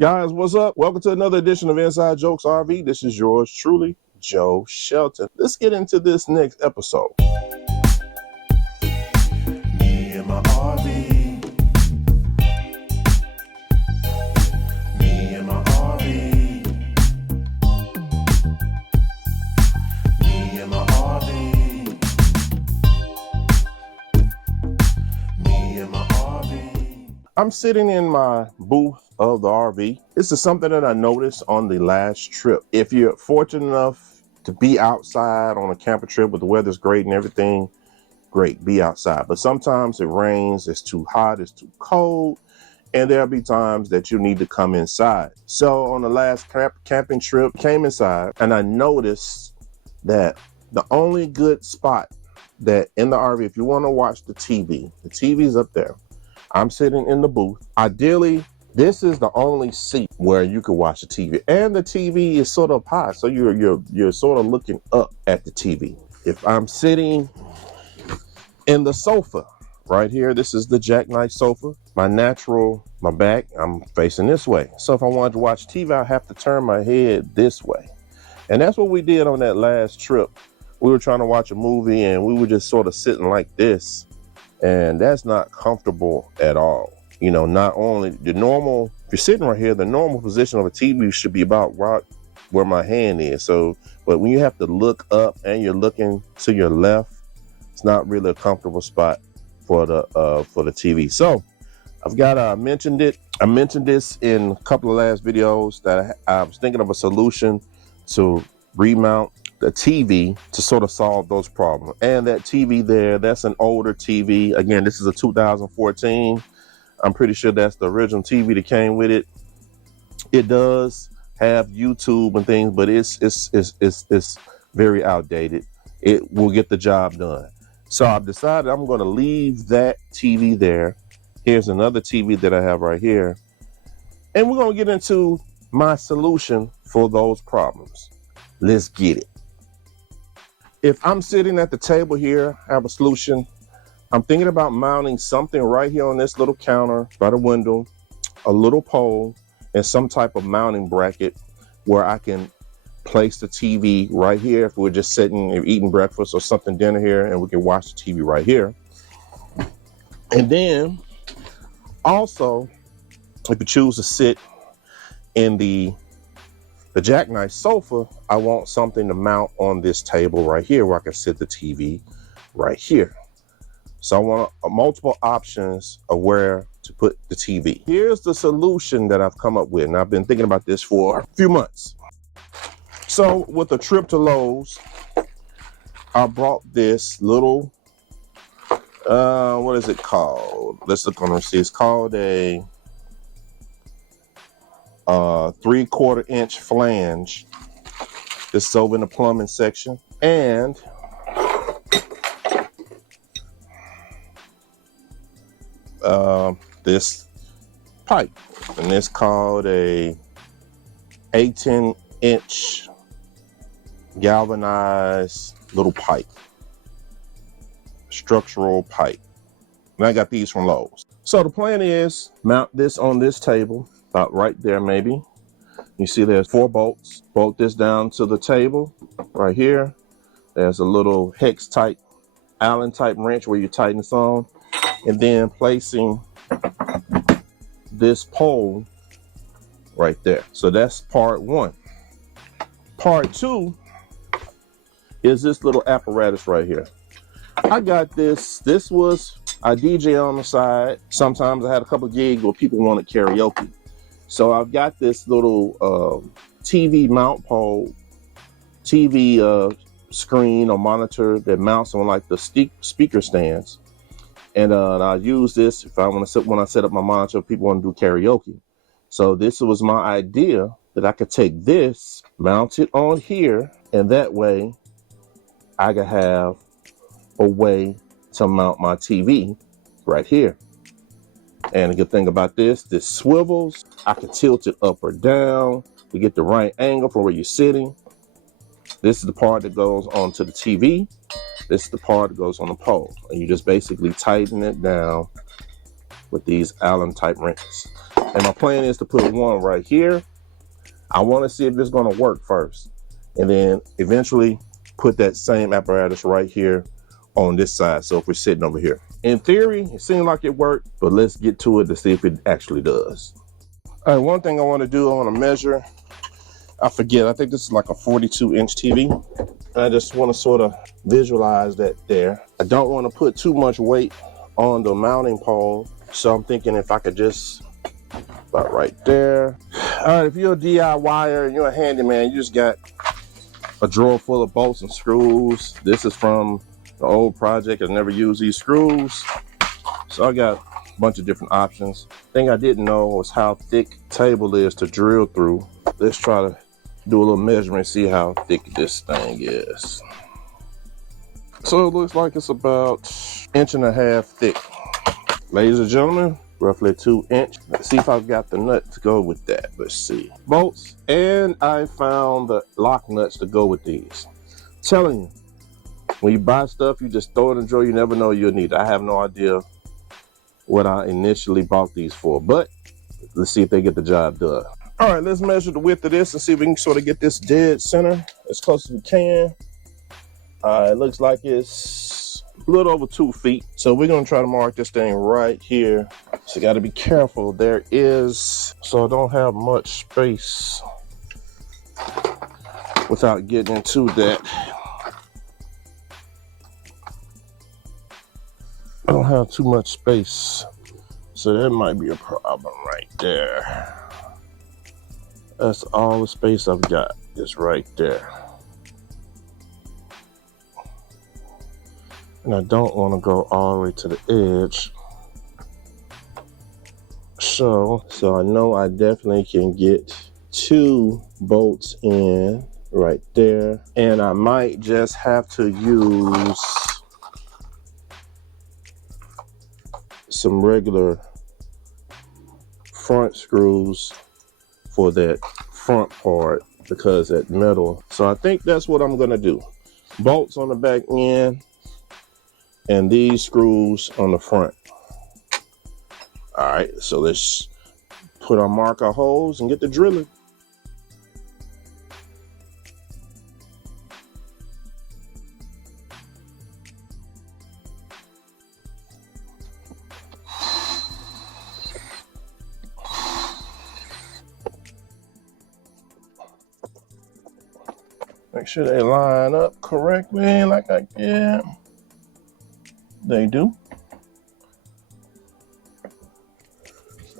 Guys, what's up? Welcome to another edition of Inside Jokes RV. This is yours truly, Joe Shelton. Let's get into this next episode. Me and my RV. Me and my RV. Me and my RV. Me and my RV. I'm sitting in my booth of the RV. This is something that I noticed on the last trip. If you're fortunate enough to be outside on a camper trip with the weather's great and everything, great, be outside. But sometimes it rains, it's too hot, it's too cold, and there'll be times that you need to come inside. So on the last camping trip, came inside and I noticed that the only good spot that in the RV, if you want to watch the TV's up there. I'm sitting in the booth. Ideally, this is the only seat where you can watch the TV, and the TV is sort of high, so you're sort of looking up at the TV. If I'm sitting in the sofa right here, this is the jackknife sofa. My back, I'm facing this way. So if I wanted to watch TV, I have to turn my head this way, and that's what we did on that last trip. We were trying to watch a movie, and we were just sort of sitting like this, and that's not comfortable at all. You know, not only the normal, if you're sitting right here, the normal position of a TV should be about right where my hand is. So, but when you have to look up and you're looking to your left, it's not really a comfortable spot for the TV. So I mentioned it. I mentioned this in a couple of last videos that I was thinking of a solution to remount the TV to sort of solve those problems. And that TV there, that's an older TV. Again, this is a 2014. I'm pretty sure that's the original TV that came with it. It does have YouTube and things, but it's very outdated. It will get the job done. So I've decided I'm going to leave that TV there. Here's another TV that I have right here. And we're going to get into my solution for those problems. Let's get it. If I'm sitting at the table here, I have a solution. I'm thinking about mounting something right here on this little counter by the window, a little pole, and some type of mounting bracket where I can place the TV right here if we're just sitting and eating breakfast or something, dinner here, and we can watch the TV right here. And then also, if you choose to sit in the jackknife sofa, I want something to mount on this table right here where I can sit the TV right here. So I want multiple options of where to put the TV. Here's the solution that I've come up with, and I've been thinking about this for a few months. So with a trip to Lowe's, I brought this little, what is it called? Let's look on the receipt. It's called a 3/4 inch flange. This is over in the plumbing section. And this pipe, and it's called a 18 inch galvanized little pipe, structural pipe. And I got these from Lowe's. So the plan is mount this on this table, about right there maybe. You see there's 4 bolts. Bolt this down to the table right here. There's a little hex type, Allen type wrench where you tighten this on. And then placing this pole right there. So that's part 1. Part 2 is this little apparatus right here. I got this. I DJ on the side. Sometimes I had a couple of gigs where people wanted karaoke. So I've got this little TV mount pole, TV screen or monitor that mounts on like the speaker stands. And I use this if I want to when I set up my monitor, people want to do karaoke. So this was my idea that I could take this, mount it on here, and that way I could have a way to mount my TV right here. And the good thing about this swivels. I can tilt it up or down to get the right angle for where you're sitting. This is the part that goes onto the TV. This is the part that goes on the pole. And you just basically tighten it down with these Allen type wrenches. And my plan is to put one right here. I want to see if it's going to work first. And then eventually put that same apparatus right here on this side. So if we're sitting over here. In theory, it seemed like it worked, but let's get to it to see if it actually does. All right, one thing I want to do, I want to measure. I forget, I think this is like a 42-inch TV. And I just want to sort of visualize that there. I don't want to put too much weight on the mounting pole. So I'm thinking if I could just about right there. All right, if you're a DIYer and you're a handyman, you just got a drawer full of bolts and screws. This is from the old project. I never used these screws. So I got a bunch of different options. Thing I didn't know was how thick the table is to drill through. Let's try to do a little measurement, see how thick this thing is. So it looks like it's about 1.5 inches thick. Ladies and gentlemen, roughly 2 inch. Let's see if I've got the nut to go with that. Let's see. Bolts, and I found the lock nuts to go with these. I'm telling you, when you buy stuff, you just throw it in the drawer, you never know you'll need it. I have no idea what I initially bought these for, but let's see if they get the job done. All right, let's measure the width of this and see if we can sort of get this dead center as close as we can. It looks like it's a little over 2 feet. So we're gonna try to mark this thing right here. So you gotta be careful. There is, so I don't have much space without getting into that. I don't have too much space. So that might be a problem right there. That's all the space I've got is right there. And I don't want to go all the way to the edge. So I know I definitely can get 2 bolts in right there. And I might just have to use some regular front screws for that front part because that metal. So I think that's what I'm gonna do. Bolts on the back end and these screws on the front. All right, so let's mark our holes and get the drilling. Make sure they line up correctly like I get. They do.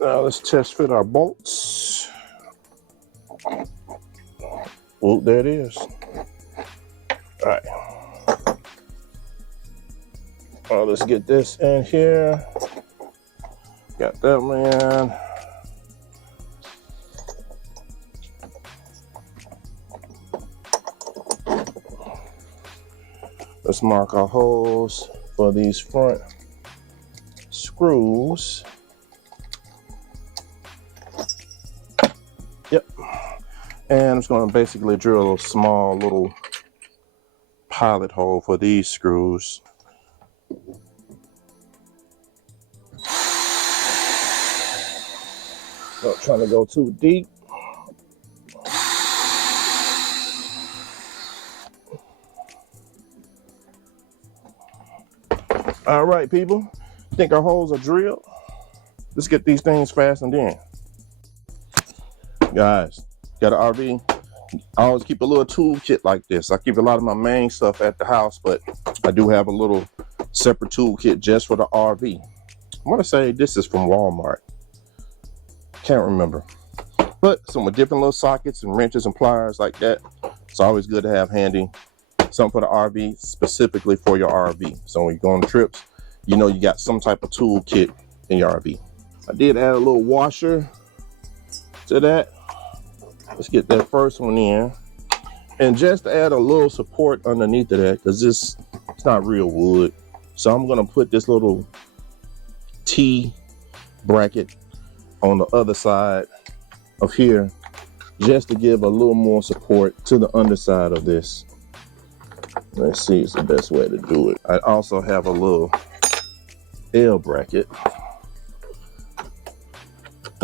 Now let's test fit our bolts. Oh, there it is. All right. Let's get this in here. Got that one in. Let's mark our holes for these front screws. Yep. And I'm just going to basically drill a small little pilot hole for these screws. Not trying to go too deep. All right, people. Think our holes are drilled? Let's get these things fastened in. Guys, got an RV. I always keep a little tool kit like this. I keep a lot of my main stuff at the house, but I do have a little separate tool kit just for the RV. I want to say this is from Walmart. Can't remember. But some with different little sockets and wrenches and pliers like that. It's always good to have handy. Something for the RV, specifically for your RV. So when you go on trips, you know you got some type of tool kit in your RV. I did add a little washer to that. Let's get that first one in. And just to add a little support underneath of that, because it's not real wood. So I'm gonna put this little T bracket on the other side of here, just to give a little more support to the underside of this. Let's see, it's the best way to do it. I also have a little L bracket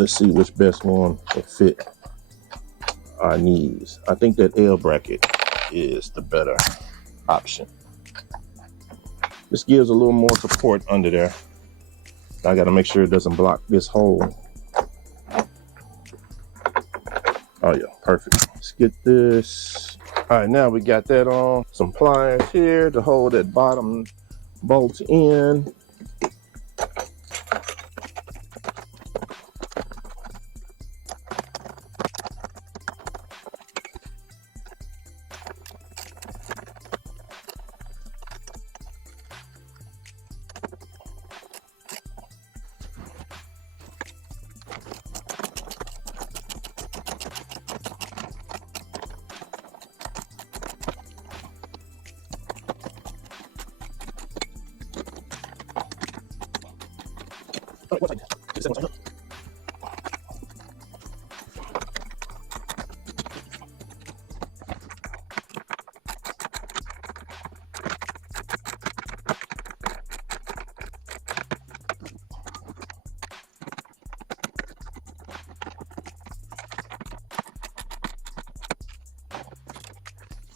Let's see which best one will fit our needs. I think that L bracket is the better option. This gives a little more support under there. I got to make sure it doesn't block this hole. Oh yeah, perfect. Let's get this. All right, now we got that on. Some pliers here to hold that bottom bolt in.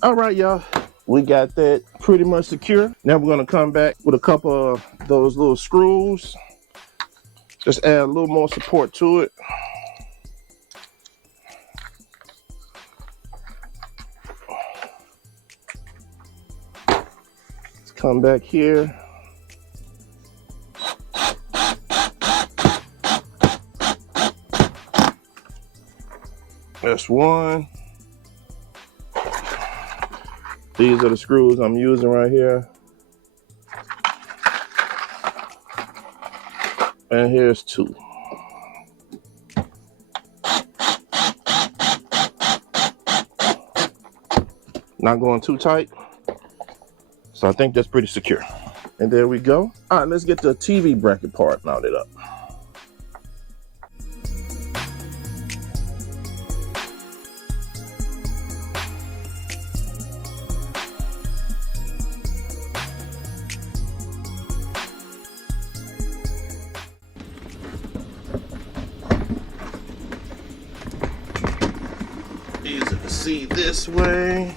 All right, y'all, we got that pretty much secure. Now we're gonna come back with a couple of those little screws. Just add a little more support to it. Let's come back here. That's one. These are the screws I'm using right here. And here's two. Not going too tight. So I think that's pretty secure. And there we go. All right, let's get the TV bracket part mounted up. Easy to see this way.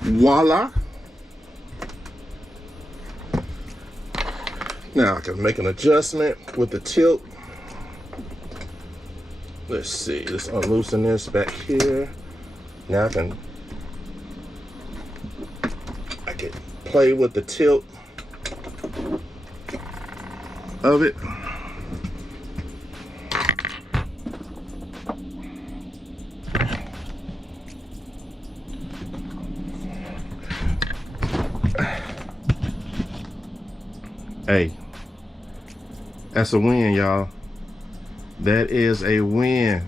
Voila. Now I can make an adjustment with the tilt. Let's see, let's unloosen this back here. Now I can play with the tilt of it. Hey, that's a win, y'all. That is a win.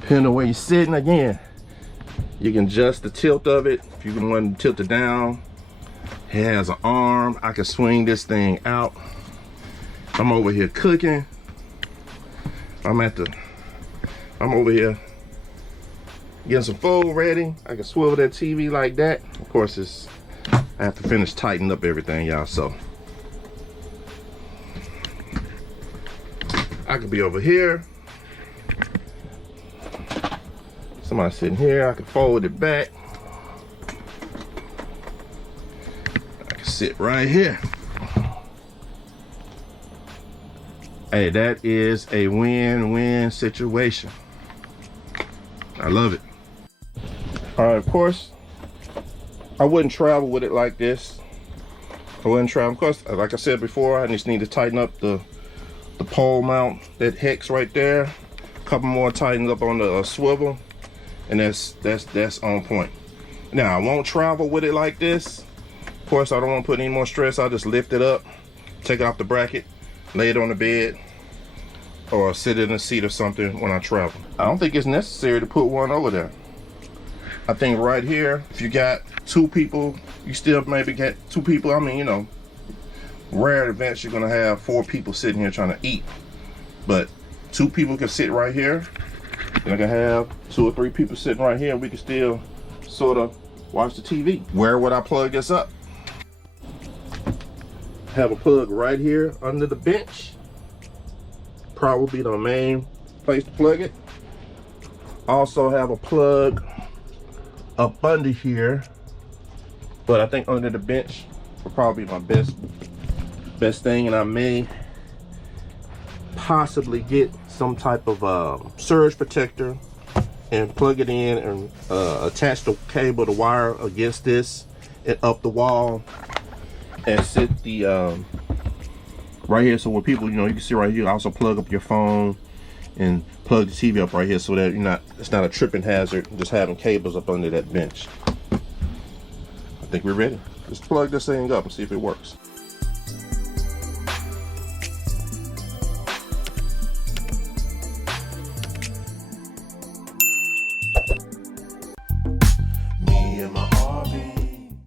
Depending on where you're sitting again, you can adjust the tilt of it. If you want to tilt it down, it has an arm. I can swing this thing out. I'm over here cooking. I'm over here getting some food ready. I can swivel that TV like that. Of course, I have to finish tightening up everything, y'all. So I could be over here. Somebody sitting here, I can fold it back. I can sit right here. Hey, that is a win-win situation. I love it. All right, of course, I wouldn't travel with it like this. I wouldn't travel, of course, like I said before, I just need to tighten up the pole mount, that hex right there. A couple more tightens up on the swivel. And that's on point. Now I won't travel with it like this. Of course, I don't want to put any more stress. I'll just lift it up, take it off the bracket, lay it on the bed, or sit in a seat or something when I travel. I don't think it's necessary to put one over there. I think right here, if you got two people, you still maybe get two people. I mean, you know, rare events you're gonna have 4 people sitting here trying to eat, but 2 people can sit right here And I can have 2 or 3 people sitting right here and we can still sort of watch the TV. Where would I plug this up? Have a plug right here under the bench. Probably the main place to plug it. Also have a plug up under here, but I think under the bench will probably be my best thing, and I may possibly get some type of surge protector and plug it in and attach the cable, the wire against this and up the wall, and sit the right here, so when people, you can see right here, also plug up your phone and plug the TV up right here, so that it's not a tripping hazard just having cables up under that bench. I think we're ready. Let's plug this thing up and see if it works.